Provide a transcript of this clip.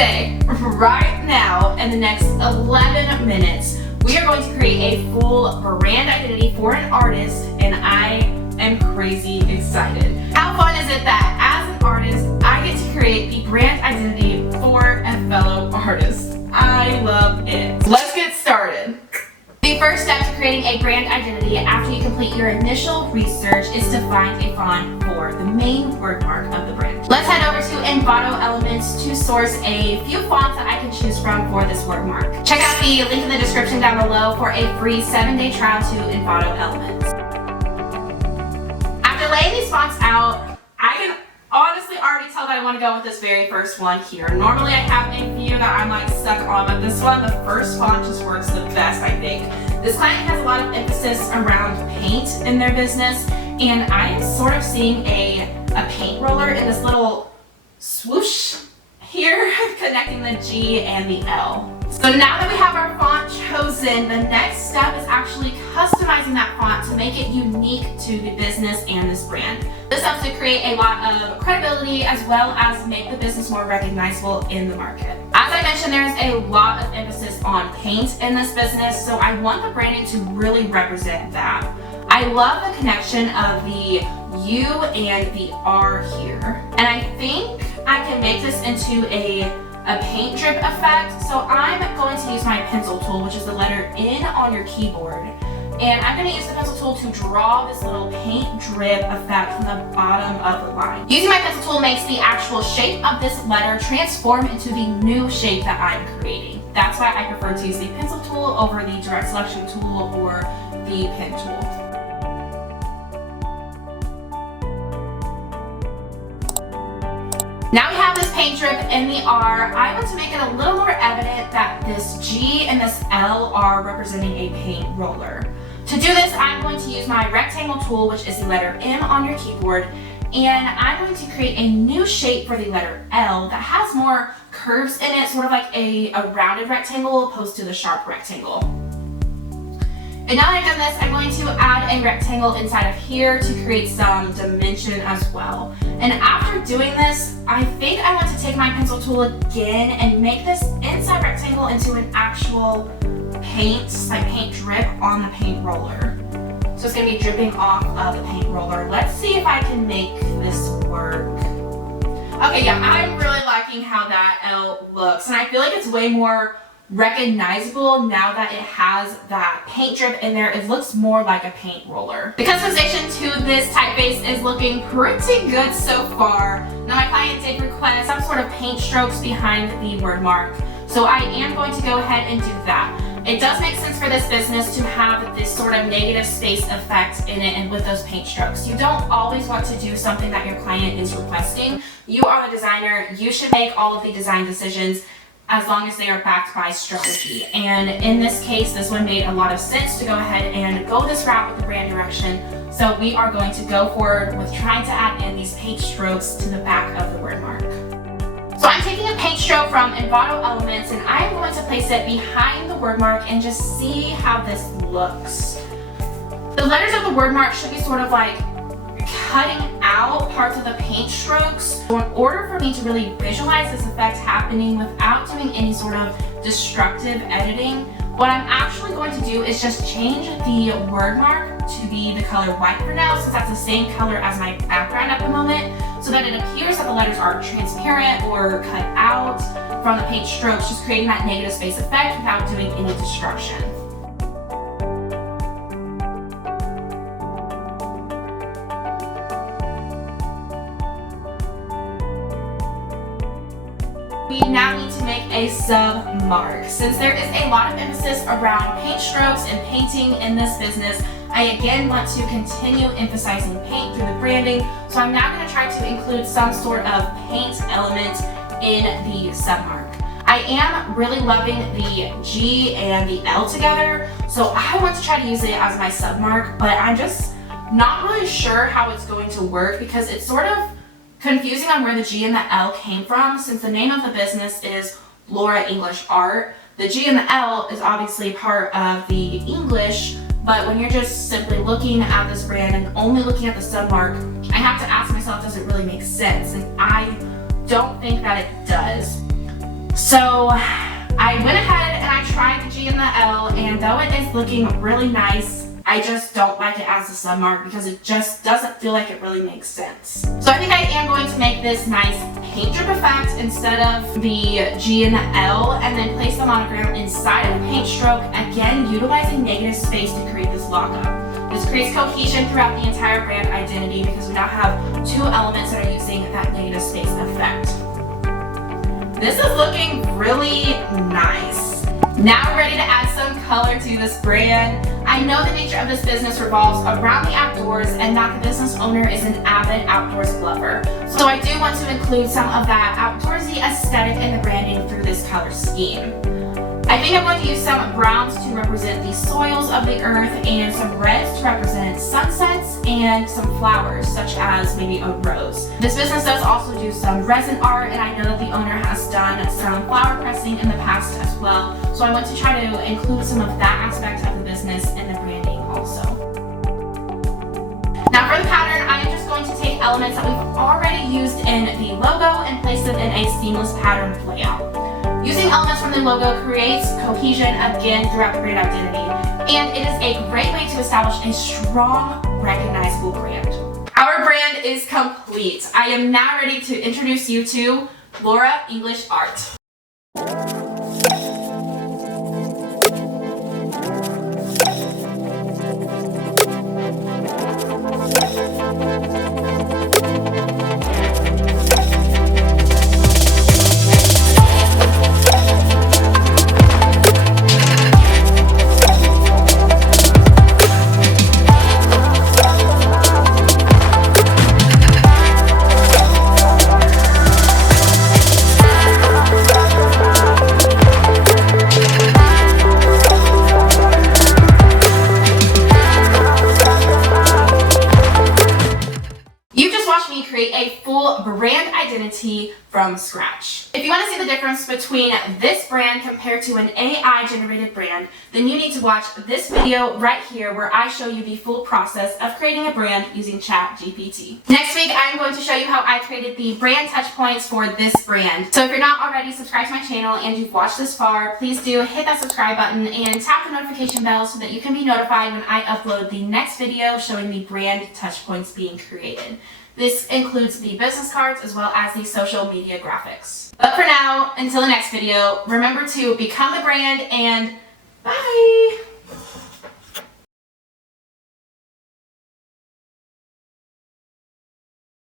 Today, right now, in the next 11 minutes, we are going to create a full brand identity for an artist, and I am crazy excited. How fun is it that as an artist, I get to create the brand identity for a fellow artist? I love it. Let's get started. The first step to creating a brand identity after you complete your initial research is to find a font for the main word mark of the brand. Let's head over to Envato Elements to source a few fonts that I can choose from for this word mark. Check out the link in the description down below for a free 7-day trial to Envato Elements. After laying these fonts out, I can honestly already tell that I want to go with this very first one here. Normally I have a few that I'm like stuck on, but this one, the first font, just works the best, I think. This client has a lot of emphasis around paint in their business, and I am sort of seeing a paint roller in this little swoosh here connecting the G and the L. So now that we have our font chosen, the next step is actually customizing that font to make it unique to the business and this brand. This helps to create a lot of credibility as well as make the business more recognizable in the market. As I mentioned, there's a lot of emphasis on paint in this business, so I want the branding to really represent that. I love the connection of the U and the R here, and I think I can make this into a paint drip effect. So I'm going to use my pencil tool, which is the letter N on your keyboard, and I'm going to use the pencil tool to draw this little paint drip effect from the bottom of the line. Using my pencil tool makes the actual shape of this letter transform into the new shape that I'm creating. That's why I prefer to use the pencil tool over the direct selection tool or the pen tool. Now we have this paint drip in the R. I want to make it a little more evident that this G and this L are representing a paint roller. To do this, I'm going to use my rectangle tool, which is the letter M on your keyboard, and I'm going to create a new shape for the letter L that has more curves in it, sort of like a rounded rectangle opposed to the sharp rectangle. And now that I've done this, I'm going to add a rectangle inside of here to create some dimension as well. And after doing this, I think I want to take my pencil tool again and make this inside rectangle into an actual paint drip on the paint roller. So it's going to be dripping off of the paint roller. Let's see if I can make this work. Okay, yeah, I'm really liking how that L looks, and I feel like it's way more recognizable now that it has that paint drip in there. It looks more like a paint roller. The customization to this typeface is looking pretty good so far. Now my client did request some sort of paint strokes behind the word mark, so I am going to go ahead and do that. It does make sense for this business to have this sort of negative space effect in it and with those paint strokes. You don't always want to do something that your client is requesting. You are the designer. You should make all of the design decisions as long as they are backed by strategy. And in this case, this one made a lot of sense to go ahead and go this route with the brand direction. So we are going to go forward with trying to add in these paint strokes to the back of the word mark. So I'm taking a paint stroke from Envato Elements, and I'm going to place it behind the word mark and just see how this looks. The letters of the word mark should be sort of like cutting out parts of the paint strokes. So in order for me to really visualize this effect happening without doing any sort of destructive editing, what I'm actually going to do is just change the word mark to be the color white for now, since that's the same color as my background at the moment, so that it appears that the letters are transparent or cut out from the paint strokes, just creating that negative space effect without doing any destruction. We now need to make a submark. Since there is a lot of emphasis around paint strokes and painting in this business, I again want to continue emphasizing paint through the branding, so I'm now going to try to include some sort of paint element in the submark. I am really loving the G and the L together, so I want to try to use it as my submark, but I'm just not really sure how it's going to work because it's sort of confusing on where the G and the L came from, since the name of the business is Laura English Art. The G and the L is obviously part of the English, but when you're just simply looking at this brand and only looking at the submark, I have to ask myself, does it really make sense? And I don't think that it does. So I went ahead and I tried the G and the L, and though it is looking really nice, I just don't like it as a submark because it just doesn't feel like it really makes sense. So I think I am going to make this nice paint drip effect instead of the G and the L, and then place the monogram inside of the paint stroke, again utilizing negative space to create this lockup. This creates cohesion throughout the entire brand identity because we now have two elements that are using that negative space effect. This is looking really nice. Now we're ready to add some color to this brand. I know the nature of this business revolves around the outdoors and that the business owner is an avid outdoors lover. So I do want to include some of that outdoorsy aesthetic in the branding through this color scheme. I think I'm going to use some browns to represent the soils of the earth and some reds to represent sunsets and some flowers such as maybe a rose. This business does also do some resin art, and I know that the owner has done some flower pressing in the past as well. So I want to try to include some of that aspect of the business in the branding also. Now for the pattern, I am just going to take elements that we've already used in the logo and place them in a seamless pattern layout. Using elements from the logo creates cohesion again throughout the brand identity, and it is a great way to establish a strong, recognizable brand. Our brand is complete. I am now ready to introduce you to Laura English Art. Create a full brand identity from scratch. If you want to see the difference between this brand compared to an AI generated brand, then you need to watch this video right here where I show you the full process of creating a brand using ChatGPT. Next week, I'm going to show you how I created the brand touch points for this brand. So if you're not already subscribed to my channel and you've watched this far, please do hit that subscribe button and tap the notification bell so that you can be notified when I upload the next video showing the brand touch points being created. This includes the business cards as well as the social media graphics. But for now, until the next video, remember to become the brand and bye!